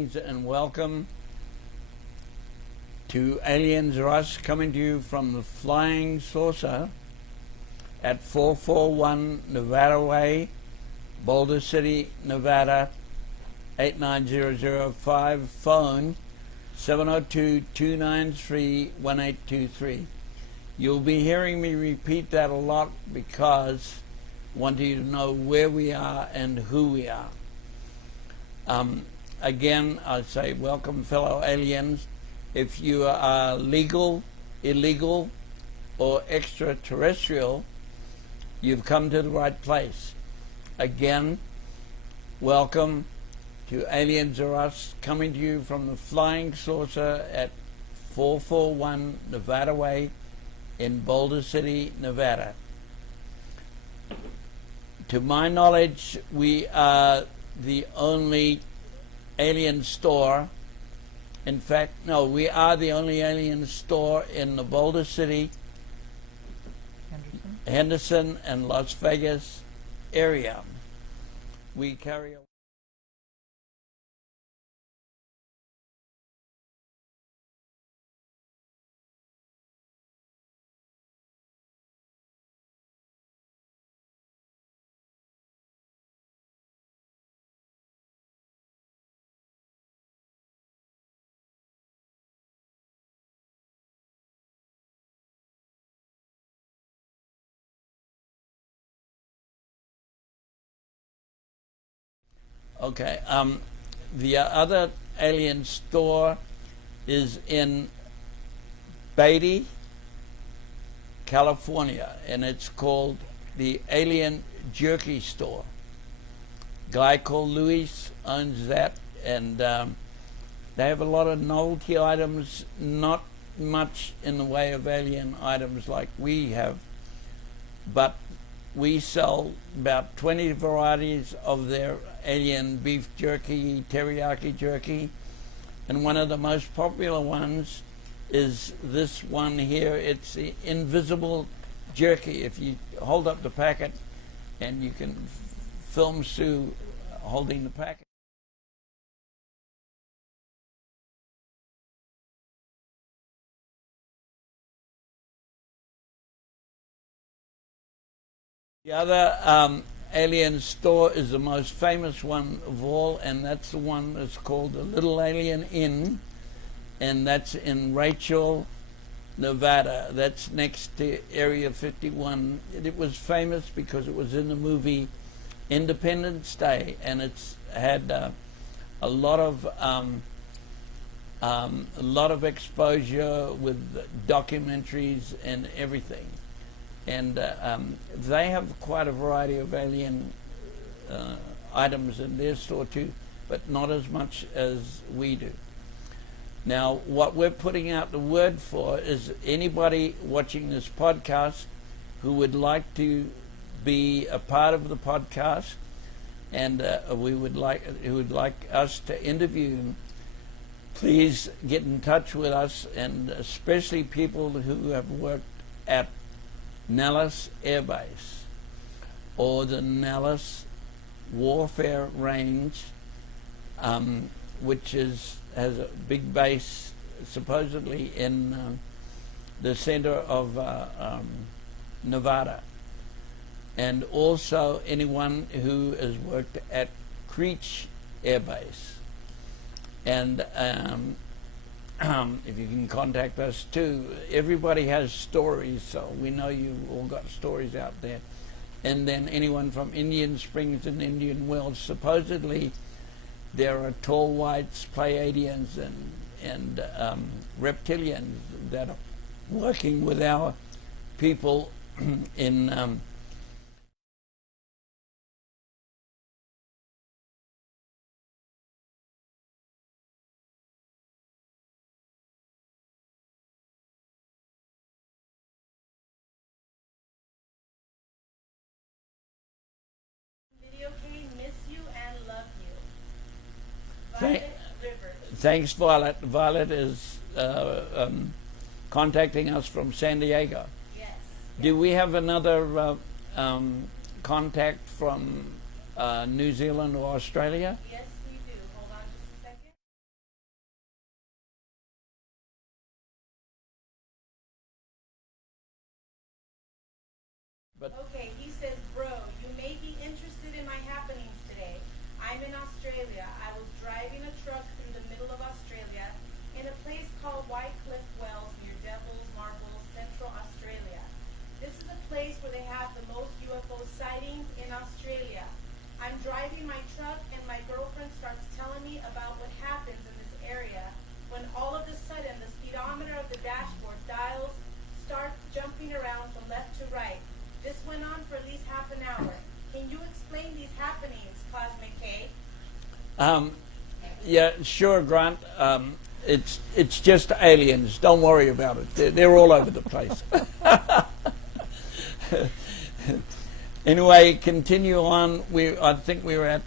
And welcome to Aliens Rush, coming to you from the Flying Saucer at 441 Nevada Way, Boulder City, Nevada 89005. Phone 702-293-1823. You'll be hearing me repeat that a lot because I want you to know where we are and who we are. Again, I say welcome, fellow aliens. If you are legal, illegal, or extraterrestrial, you've come to the right place. Again, welcome to Aliens Are Us, coming to you from the Flying Saucer at 441 Nevada Way in Boulder City, Nevada. To my knowledge, we are the only alien store. In fact, no, we are the only alien store in the Boulder City, Henderson, and Las Vegas area. We carry a Okay. The other alien store is in Beatty, California, and it's called the Alien Jerky Store. Guy called Luis owns that, and they have a lot of novelty items, not much in the way of alien items like we have, but we sell about 20 varieties of their alien beef jerky, teriyaki jerky, and one of the most popular ones is this one here. It's the invisible jerky. If you hold up the packet, and you can film Sue holding the packet. The other alien store is the most famous one of all, and that's the one that's called the Little Alien Inn, and that's in Rachel, Nevada. That's next to Area 51. It was famous because it was in the movie Independence Day, and it's had a lot of exposure with documentaries and everything. And they have quite a variety of alien items in their store too, but not as much as we do. Now, what we're putting out the word for is anybody watching this podcast who would like to be a part of the podcast, and who would like us to interview them, please get in touch with us, and especially people who have worked at Nellis Air Base or the Nellis Warfare Range, which has a big base supposedly in the center of Nevada, and also anyone who has worked at Creech Air Base. And if you can contact us too. Everybody has stories, so we know you all got stories out there. And then anyone from Indian Springs and Indian Wells. Supposedly there are tall whites, Pleiadians, and reptilians that are working with our people in Video Kay, miss you and love you. Thank- Violet Rivers. Thanks, Violet. Violet is contacting us from San Diego. Yes. Do we have another contact from New Zealand or Australia? Yes. But Okay, he says, bro, you may be interested in my happenings today. I'm in Australia. I was driving a truck through the middle of Australia in a place called Whitecliff Wells near Devil's Marble, Central Australia. This is a place where they have the most UFO sightings in Australia. I'm driving my truck and my girlfriend starts telling me about what happens in this area when all of a sudden the speedometer of the dashboard dials start jumping around from left to right. This went on for at least half an hour. Can you explain these happenings, Cosmic Kae? Yeah, sure, Grant. It's just aliens. Don't worry about it. They're all over the place. Anyway, continue on. I think we were at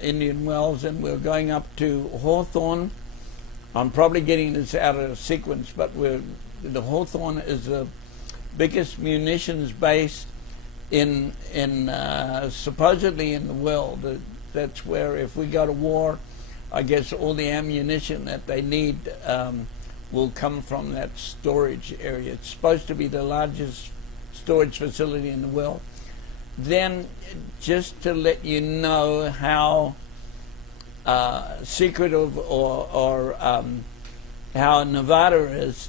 Indian Wells, and we're going up to Hawthorne. I'm probably getting this out of sequence, but the Hawthorne is the biggest munitions base in supposedly in the world. That's where, if we go to war, I guess all the ammunition that they need will come from that storage area. It's supposed to be the largest storage facility in the world. Then, just to let you know how secretive or how Nevada is,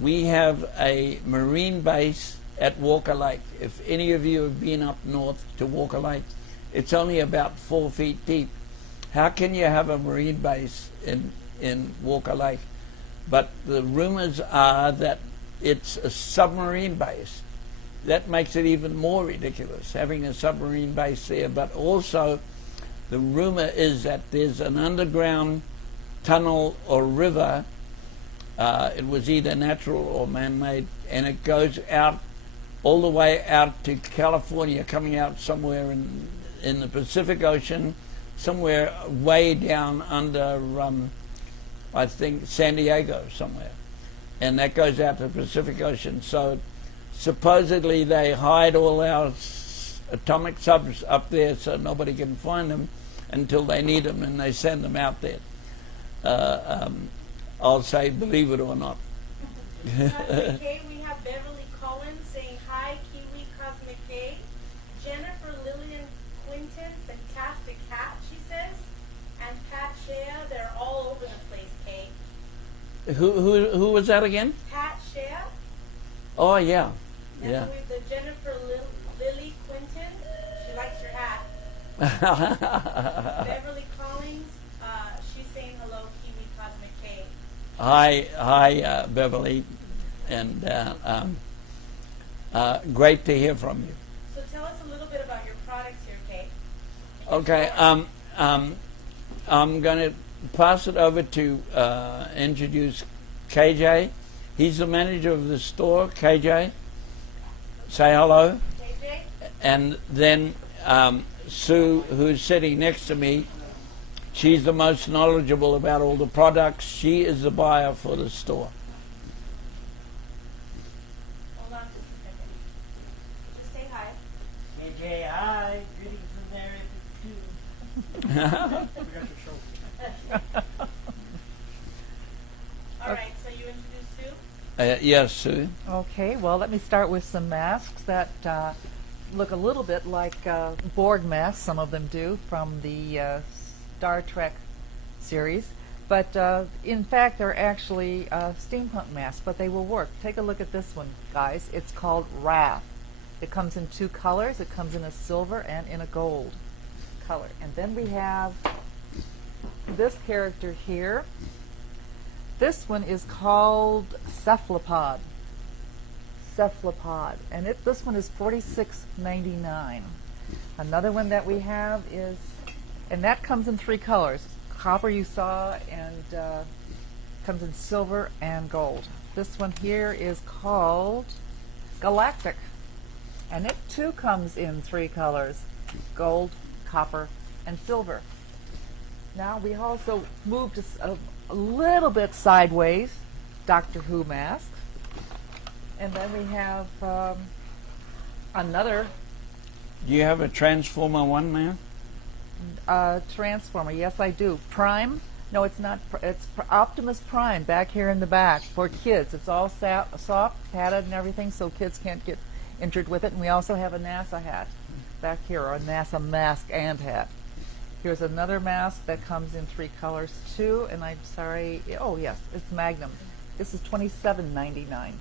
we have a Marine base at Walker Lake. If any of you have been up north to Walker Lake, it's only about 4 feet deep. How can you have a Marine base in Walker Lake? But the rumors are that it's a submarine base. That makes it even more ridiculous, having a submarine base there. But also, the rumor is that there's an underground tunnel or river. It was either natural or man-made, and it goes out all the way out to California, coming out somewhere in the Pacific Ocean, somewhere way down under, I think, San Diego somewhere. And that goes out to the Pacific Ocean. So supposedly they hide all our atomic subs up there so nobody can find them until they need them, and they send them out there. I'll say, believe it or not. Cosmic Kae, we have Beverly Collins saying, hi, Kiwi Cosmic Kae. Jennifer Lillian Quinton, fantastic hat, she says. And Pat Shea, they're all over the place, Kae. Who was that again? Pat Shea. Oh, yeah. And Yeah. then we have the Jennifer Lily Quinton. She likes your hat. Beverly Collins, she's saying hello, Kiwi Cosmic Kae. Hi, Beverly, and great to hear from you. So tell us a little bit about your products here, Kae. Okay, I'm going to pass it over to introduce KJ. He's the manager of the store. KJ, say hello. KJ? And then Sue, who's sitting next to me, she's the most knowledgeable about all the products. She is the buyer for the store. Hold on just a second. Just say hi. KJ, hi. Greetings from there if it's two. We got your show. All right, so you introduce Sue? Yes, Sue. Okay, well, let me start with some masks that look a little bit like Borg masks, some of them do, from the Star Trek series. But in fact, they're actually steampunk masks, but they will work. Take a look at this one, guys. It's called Wrath. It comes in 2 colors. It comes in a silver and in a gold color. And then we have this character here. This one is called Cephalopod. Cephalopod. And this one is $46.99. Another one that we have is, and that comes in 3 colors. Copper you saw, and comes in silver and gold. This one here is called Galactic. And it too comes in 3 colors. Gold, copper, and silver. Now we also moved a little bit sideways, Doctor Who masks. And then we have another Do you have a Transformer one, man? Transformer. Yes, I do. Prime. No, it's not. It's Optimus Prime back here in the back for kids. It's all soft, padded, and everything, so kids can't get injured with it. And we also have a NASA hat back here, or a NASA mask and hat. Here's another mask that comes in 3 colors too, and I'm sorry, oh yes, it's Magnum. This is $27.99.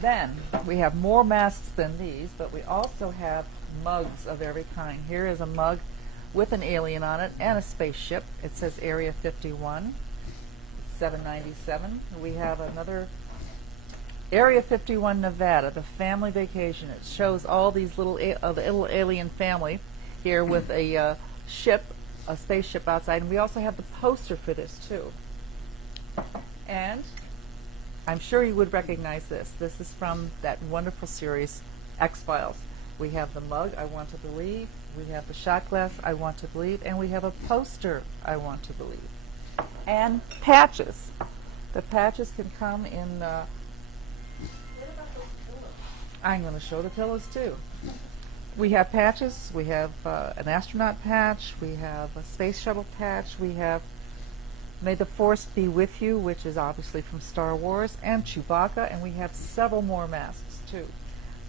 Then we have more masks than these, but we also have mugs of every kind. Here is a mug with an alien on it and a spaceship. It says Area 51. It's $7.97. We have another Area 51 Nevada, the family vacation. It shows all these little alien family here with a ship, a spaceship outside, and we also have the poster for this too. And I'm sure you would recognize this. This is from that wonderful series, X-Files. We have the mug, I Want to Believe. We have the shot glass, I Want to Believe. And we have a poster, I Want to Believe. And patches. The patches can come in... What about those pillows? I'm going to show the pillows too. We have patches. We have an astronaut patch. We have a space shuttle patch. We have May the Force Be With You, which is obviously from Star Wars, and Chewbacca, and we have several more masks too.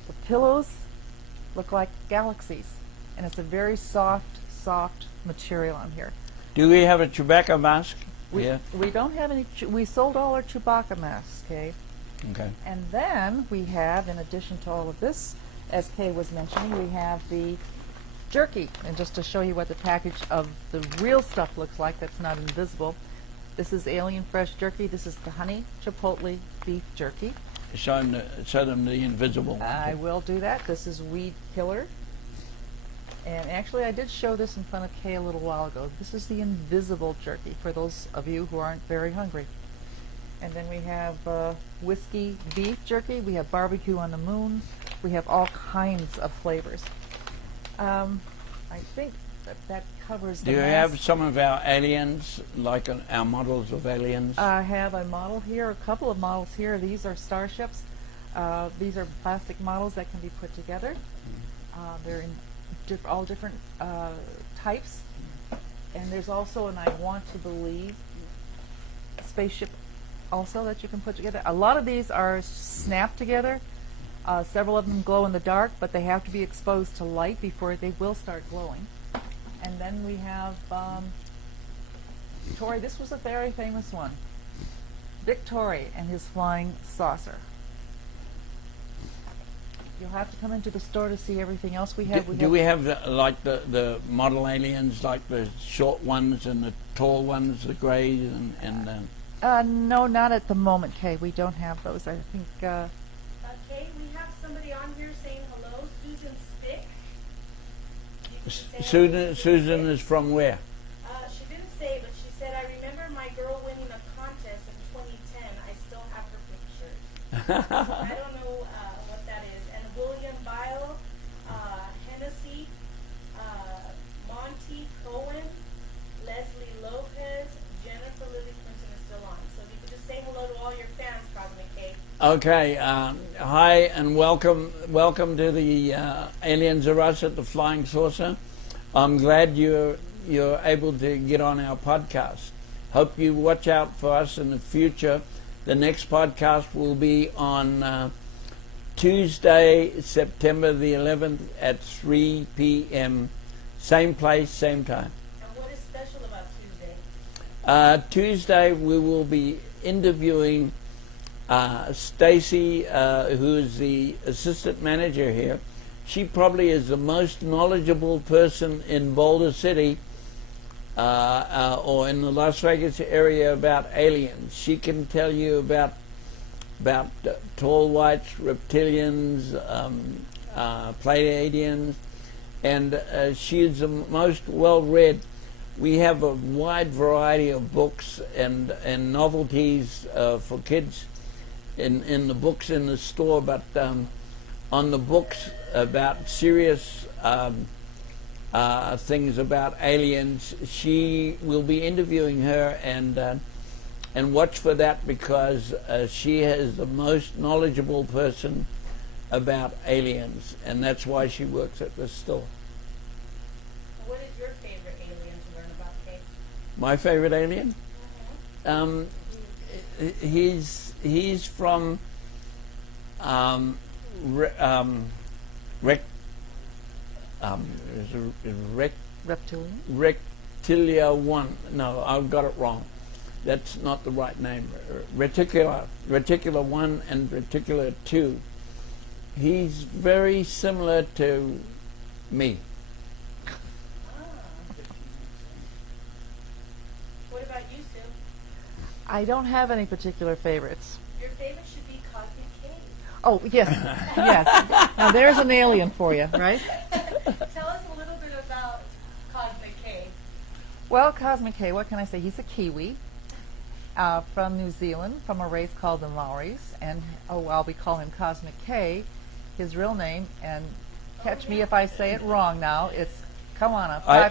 The pillows look like galaxies, and it's a very soft material on here. Do we have a Chewbacca mask? We don't have any. We sold all our Chewbacca masks, Kay. Okay. And then we have, in addition to all of this, as Kay was mentioning, we have the jerky. And just to show you what the package of the real stuff looks like that's not invisible, this is Alien Fresh Jerky. This is the honey chipotle beef jerky. Show them the invisible one. I will do that. This is Weed Killer. And actually, I did show this in front of Kay a little while ago. This is the invisible jerky for those of you who aren't very hungry. And then we have whiskey beef jerky. We have barbecue on the moon. We have all kinds of flavors. I think that covers the Do you mask. have some of our aliens, like our models of aliens? I have a model here, a couple of models here. These are starships. These are plastic models that can be put together. They're in all different types. And there's also an I Want to Believe spaceship also that you can put together. A lot of these are snapped together. Several of them glow in the dark, but they have to be exposed to light before they will start glowing. And then we have, Tori, this was a very famous one. Dick Torrey and his flying saucer. You'll have to come into the store to see everything else we have. Do we have like the model aliens, like the short ones and the tall ones, the greys and no, not at the moment, Kay. We don't have those. I think. Okay, we have somebody on here saying hello, Susan Spick. You can say Susan is from where? She didn't say, but she said, I remember my girl winning a contest in 2010. I still have her pictures. So I don't know what that is. And William Bile, Hennessy, Monty Cohen, Leslie Lopez, Jennifer Lily Clinton is still on. So if you could just say hello to all your fans, Kosmic Kae. Okay, hi and welcome to the Aliens Are Us at the Flying Saucer. I'm glad you're able to get on our podcast. Hope you watch out for us in the future. The next podcast will be on Tuesday, September the 11th at 3 p.m. Same place, same time. And what is special about Tuesday? Tuesday we will be interviewing Stacy, who is the assistant manager here. She probably is the most knowledgeable person in Boulder City or in the Las Vegas area about aliens. She can tell you about tall whites, reptilians, Pleiadians, and she is the most well-read. We have a wide variety of books and novelties for kids in the books in the store, but on the books about serious things about aliens, she will be interviewing her, and watch for that because she is the most knowledgeable person about aliens, and that's why she works at the store. What is your favorite alien to learn about, Kate? My favorite alien? He's from re, rec, is Reptilian? Rectilia 1. No, I've got it wrong. That's not the right name. Reticular 1 and Reticular 2. He's very similar to me. What about you, Sue? I don't have any particular favorites. Your favorite should be Kosmic Kae. Oh, yes. Yes. Now there's an alien for you, right? Tell us a little bit about Kosmic Kae. Well, Kosmic Kae, what can I say? He's a Kiwi from New Zealand, from a race called the Maoris. And, well, we call him Kosmic Kae. His real name, and catch me if I say it wrong now, it's Kawana Pai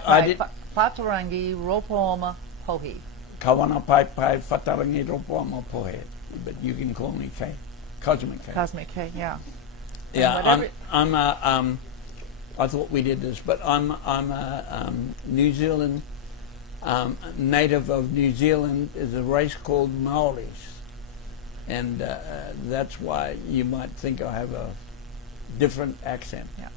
Patarangi Ropoma Pohi. Kawana Pai Pai Whatarangi Ropoma Pohe. But you can call me Kay. Cosmic Kay. Cosmic Kae, yeah. Yeah, I'm a, I thought we did this, but I'm a New Zealand, native of New Zealand. Is a race called Maoris. And that's why you might think I have a different accent. Yeah.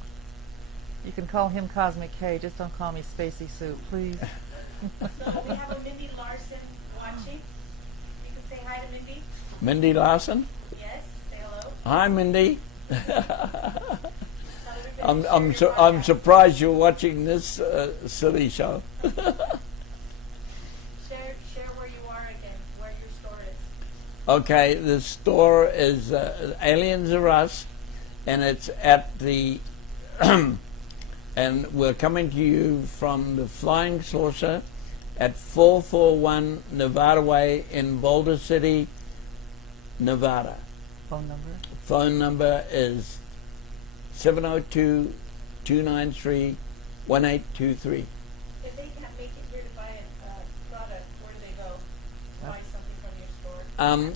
You can call him Cosmic Kae, just don't call me Spacey Sue, please. So we have a Mindy Larson watching. You can say hi to Mindy. Mindy Larson? Yes, say hello. Hi, Mindy. Tell everybody to share I'm your podcast. surprised you're watching this silly show. Share where you are again, where your store is. Okay, the store is Aliens Are Us, and it's at the and we're coming to you from the Flying Saucer at 441 Nevada Way in Boulder City, Nevada. Phone number? Phone number is 702-293-1823. If they cannot make it here to buy a product, where do they go to buy something from your store?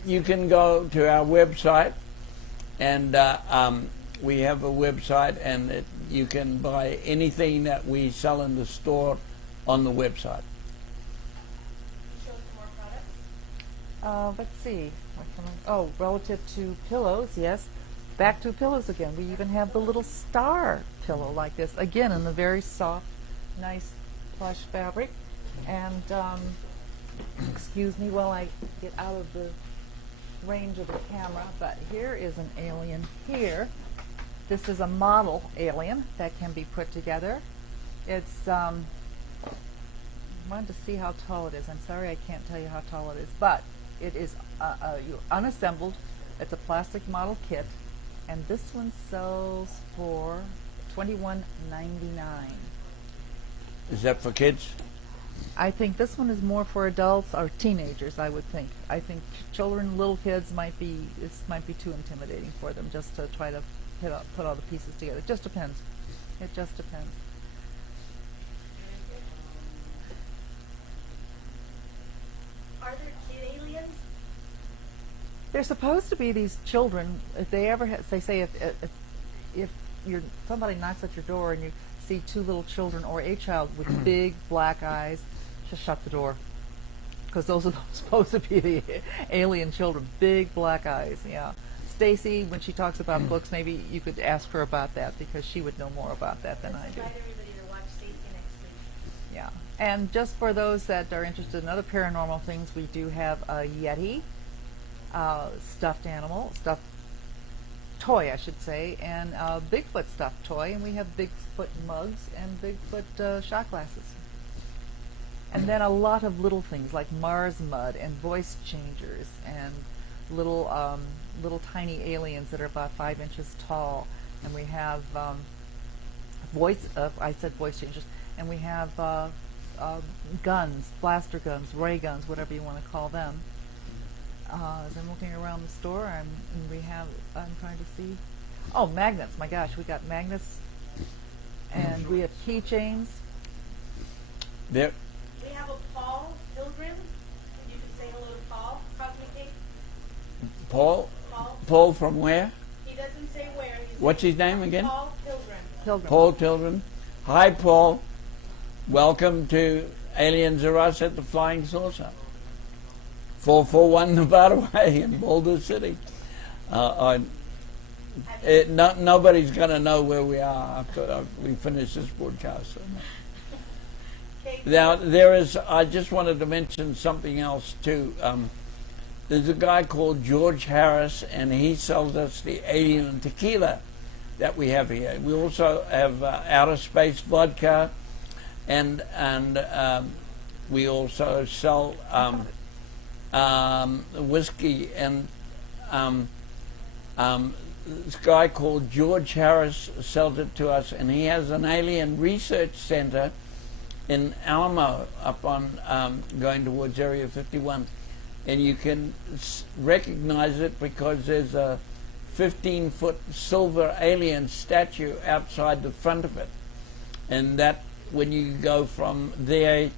You can go to our website, and we have a website, and you can buy anything that we sell in the store on the website. Show some more products. Let's see. Oh, relative to pillows, yes. Back to pillows again. We even have the little star pillow like this, again in the very soft, nice plush fabric. And excuse me while I get out of the range of the camera, but here is an alien here. This is a model alien that can be put together. It's I wanted to see how tall it is. I'm sorry I can't tell you how tall it is, but it is unassembled. It's a plastic model kit, and this one sells for $21.99. Is that for kids? I think this one is more for adults or teenagers. I would think. I think children, little kids, might be too intimidating for them just to try to put all the pieces together. It just depends. It just depends. Are there kid aliens? They're supposed to be these children. If they ever, they say if somebody knocks at your door and you see two little children or a child with big black eyes, just shut the door, because those are supposed to be the alien children. Big black eyes. Yeah. Stacy, when she talks about books, maybe you could ask her about that, because she would know more about that than I Let's do. invite everybody to watch Stacy next week. Yeah. And just for those that are interested in other paranormal things, we do have a Yeti, stuffed animal, stuffed toy, I should say, and a Bigfoot stuffed toy, and we have Bigfoot mugs and Bigfoot shot glasses. And then a lot of little things like Mars mud and voice changers and little tiny aliens that are about 5 inches tall. And we have I said voice changers, and we have guns, blaster guns, ray guns, whatever you want to call them. As I'm looking around the store, I'm trying to see. Oh, magnets! My gosh, we got magnets, and we have keychains. There. We have a Paul Pilgrim. You can say hello to Paul. Cosmic Kae. Paul? Paul. Paul from where? He doesn't say where. What's his name again? Paul Pilgrim. Pilgrim. Paul Tilden. Hi, Paul. Welcome to Aliens Are Us at the Flying Saucer. 441 Nevada Way in Boulder City. Nobody's going to know where we are after we finish this broadcast. So. Okay, Now, I just wanted to mention something else too. There's a guy called George Harris, and he sells us the alien tequila that we have here. We also have outer space vodka, and we also sell whiskey. And this guy called George Harris sells it to us, and he has an alien research center in Alamo, up on going towards Area 51, and you can recognize it because there's a 15-foot silver alien statue outside the front of it, and that when you go from there,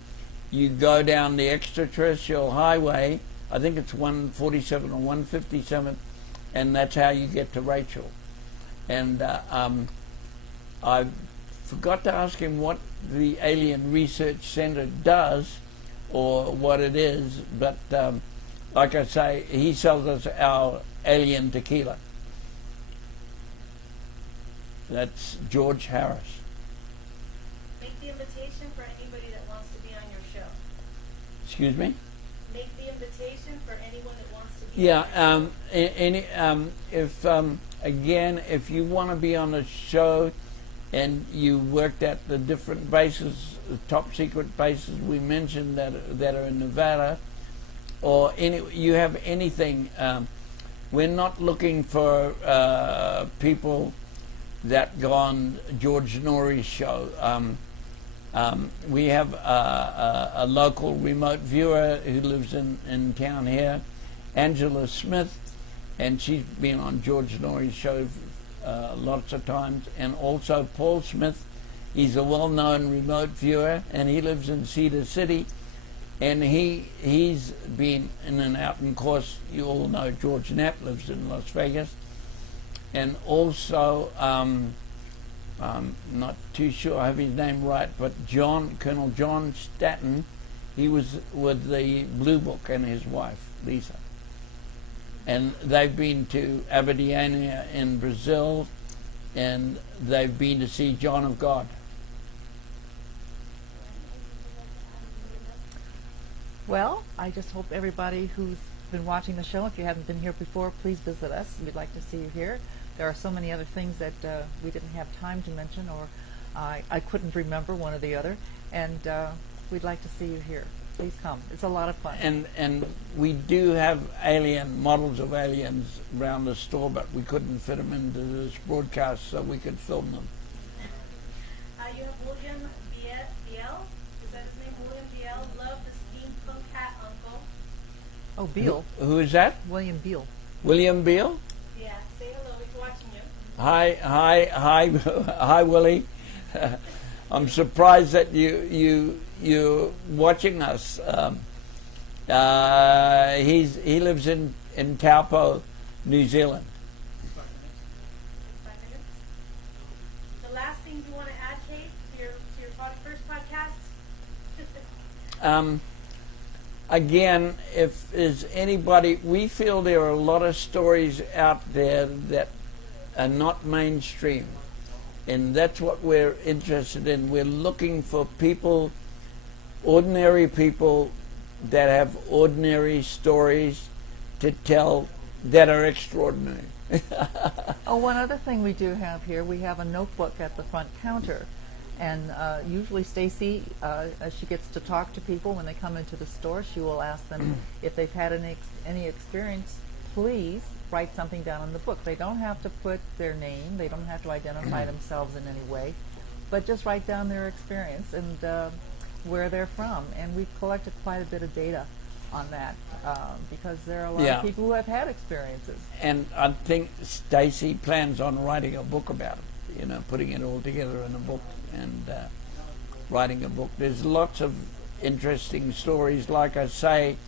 you go down the extraterrestrial highway. I think it's 147 or 157, and that's how you get to Rachel. And I forgot to ask him what the Alien Research Center does or what it is, but like I say, he sells us our alien tequila. That's George Harris. make the invitation for anybody that wants to be on your show. Excuse me? Make the invitation for anyone that wants to be on your show. Again, if you want to be on a show and you worked at the different bases, the top secret bases we mentioned that are in Nevada, or you have anything, we're not looking for people that go on George Norrie's show. We have a local remote viewer who lives in town here, Angela Smith, and she's been on George Norrie's show lots of times, and also Paul Smith. He's a well-known remote viewer, and he lives in Cedar City, and he's been in and out. And of course, you all know George Knapp lives in Las Vegas, and also I'm not too sure I have his name right, but Colonel John Stanton, he was with the Blue Book, and his wife Lisa. And they've been to Abadiania in Brazil, and they've been to see John of God. Well, I just hope everybody who's been watching the show, if you haven't been here before, please visit us. We'd like to see you here. There are so many other things that we didn't have time to mention, or I couldn't remember one or the other, and we'd like to see you here. Please come. It's a lot of fun. And we do have models of aliens around the store, but we couldn't fit them into this broadcast, so we could film them. You have William Biel. Is that his name? William Biel. Love the steampunk hat, Uncle. Oh, Beale. Who is that? William Beale. William Beale? Yeah. Say hello. We're watching you. Hi, Willie. I'm surprised that you're watching us. He lives in Taupo, New Zealand. 5 minutes. The last thing you want to add, Kate, to your first podcast? Again, if there's anybody, we feel there are a lot of stories out there that are not mainstream. And that's what we're interested in. We're looking for people, ordinary people that have ordinary stories to tell that are extraordinary. Oh, one other thing we do have here, we have a notebook at the front counter. And usually Stacy, as she gets to talk to people when they come into the store, she will ask them if they've had any experience, please write something down in the book. They don't have to put their name, they don't have to identify themselves in any way, but just write down their experience and where they're from. And we've collected quite a bit of data on that because there are a lot of people who have had experiences. And I think Stacy plans on writing a book about it, putting it all together in a book and writing a book. There's lots of interesting stories, like I say,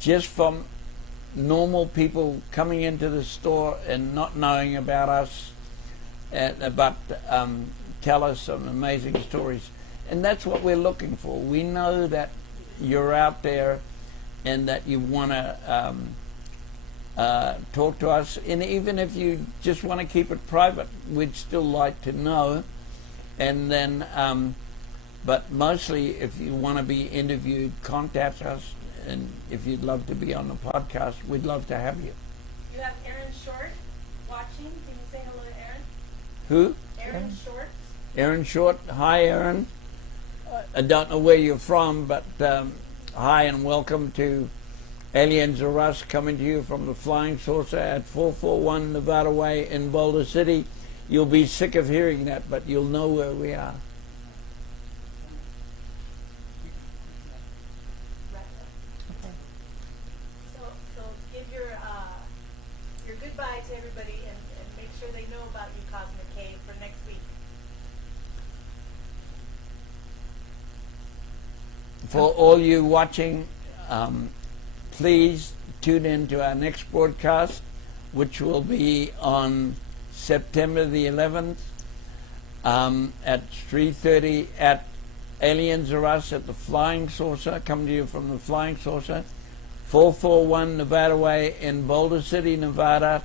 just from normal people coming into the store and not knowing about us, but tell us some amazing stories. And that's what we're looking for. We know that you're out there and that you want to talk to us. And even if you just want to keep it private, we'd still like to know. And then, but mostly if you want to be interviewed, contact us. And if you'd love to be on the podcast, we'd love to have you. You have Aaron Short watching. Can you say hello to Aaron? Who? Aaron Short. Aaron Short. Hi, Aaron. I don't know where you're from, but hi and welcome to Aliens Are Us, coming to you from the Flying Saucer at 441 Nevada Way in Boulder City. You'll be sick of hearing that, but you'll know where we are. So give your goodbye to everybody and make sure they know about you, Kosmic Kae, for next week. For all you watching, please tune in to our next broadcast, which will be on September the 11th at 3:30 at Aliens Are Us at the Flying Saucer, coming to you from the Flying Saucer, 441 Nevada Way in Boulder City, Nevada,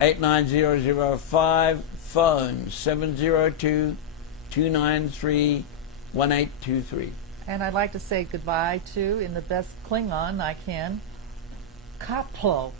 89005, phone 702-293-1823. And I'd like to say goodbye to, in the best Klingon I can, Kaplo.